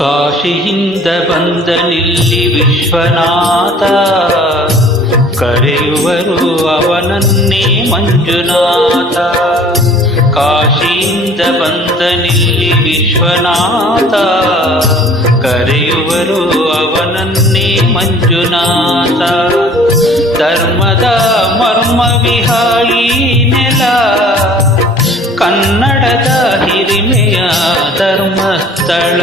ಕಾಶಿಯಿಂದ ಬಂದನಿಲ್ಲಿ ವಿಶ್ವನಾಥ, ಕರೆಯುವರು ಅವನನ್ನೇ ಮಂಜುನಾಥ. ಕಾಶಿಯಿಂದ ಬಂದನಿಲ್ಲಿ ವಿಶ್ವನಾಥ, ಕರೆಯುವರು ಅವನನ್ನೇ ಮಂಜುನಾಥ. ಧರ್ಮದ ಮರ್ಮವಿಹಾಯಿ ನೆಲ, ಕನ್ನಡದ ಹಿರಿಮೆಯ ಧರ್ಮಸ್ಥಳ.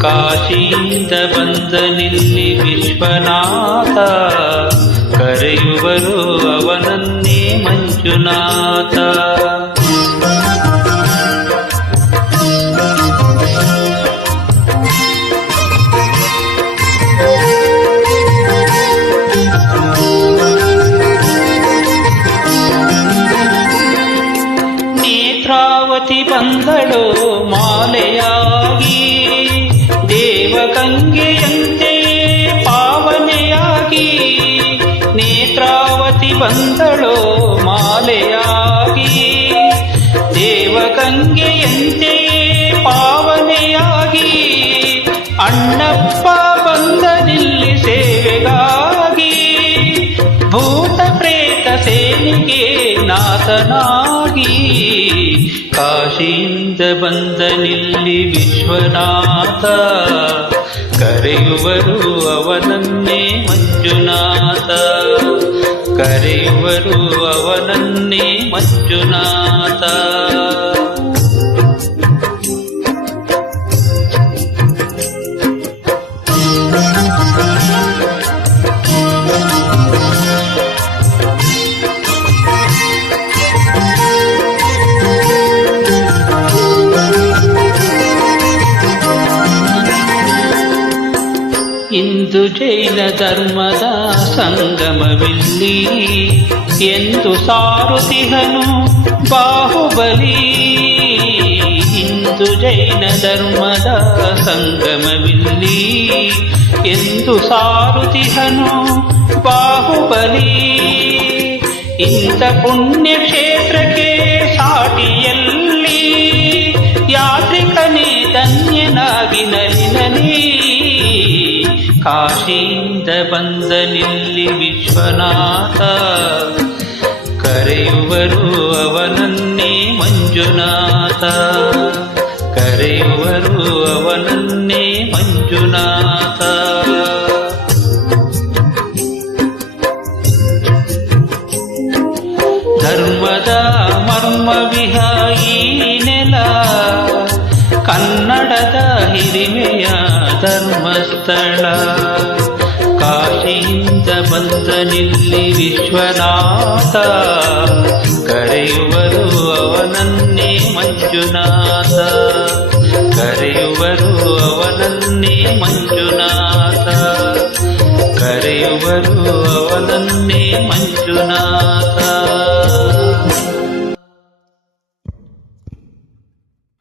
ಕಾಶಿಯಿಂದ ಬಂದನಿಲ್ಲಿ ವಿಶ್ವನಾಥ, ಕರೆಯುವರು ಅವನನ್ನೇ ಮಂಜುನಾಥ. ನೇತ್ರಾವತಿ ಬಂದಳು ಮಾಲೆಯಾಗಿ, ದೇವಗಂಗೆಯಂತೆಯೇ ಪಾವನೆಯಾಗಿ. ನೇತ್ರಾವತಿ ಬಂದಳು ಮಾಲೆಯಾಗಿ, ದೇವಗಂಗೆಯಂತೆಯೇ ಪಾವನೆಯಾಗಿ. ಅಣ್ಣಪ್ಪ ಬಂದನಿಲ್ಲಿ ಸೇವೆಗಾಗಿ, ಭೂತ ಪ್ರೇತ ಸೇನೆಗೆ ನಾಥನಾಗಿ. ಕಾಶಿಯಿಂದ ಬಂದನಿಲ್ಲಿ ವಿಶ್ವನಾಥ, ಕರೆಯುವರು ಅವನನ್ನೇ ಮಂಜುನಾಥ. ಕರೆಯುವರು ಅವನನ್ನೇ ಮಂಜುನಾಥ. ಇಂದು ಜೈನ ಧರ್ಮದ ಸಂಗಮವಿಲ್ಲಿ, ಎಂದು ಸಾರುತಿಹನು ಬಾಹುಬಲಿ. ಇಂದು ಜೈನ ಧರ್ಮದ ಸಂಗಮವಿಲ್ಲಿ, ಎಂದು ಸಾರುತಿಹನು ಬಾಹುಬಲಿ. ಇಂಥ ಪುಣ್ಯಕ್ಷೇತ್ರಕ್ಕೆ ಸಾಟಿಯಲ್ಲಿ, ಯಾತ್ರಿಕನೇ ಧನ್ಯನಾಗಿ ನಲಿನಲಿ. ಕಾಶಿಯಿಂದ ಬಂದನಿಲ್ಲಿ ವಿಶ್ವನಾಥ, ಕರೆಯುವರು ಅವನನ್ನೇ ಮಂಜುನಾಥ. ಕರೆಯುವರು ಅವನನ್ನೇ ಮಂಜುನಾಥ. ಧರ್ಮದ ಮರ್ಮವಿಹಾಯಿ ನೆಲ, ಕನ್ನಡದ ಹಿರಿಮೆಯ ಧರ್ಮಸ್ಥಳ. ಕಾಶಿಯಿಂದ ಬಂದನಿಲ್ಲಿ ವಿಶ್ವನಾಥ, ಕರೆಯುವರು ಅವನನ್ನೇ ಮಂಜುನಾಥ. ಕರೆಯುವರು ಅವನನ್ನೇ ಮಂಜುನಾಥ. ಕರೆಯುವರು ಅವನನ್ನೇ ಮಂಜುನಾಥ.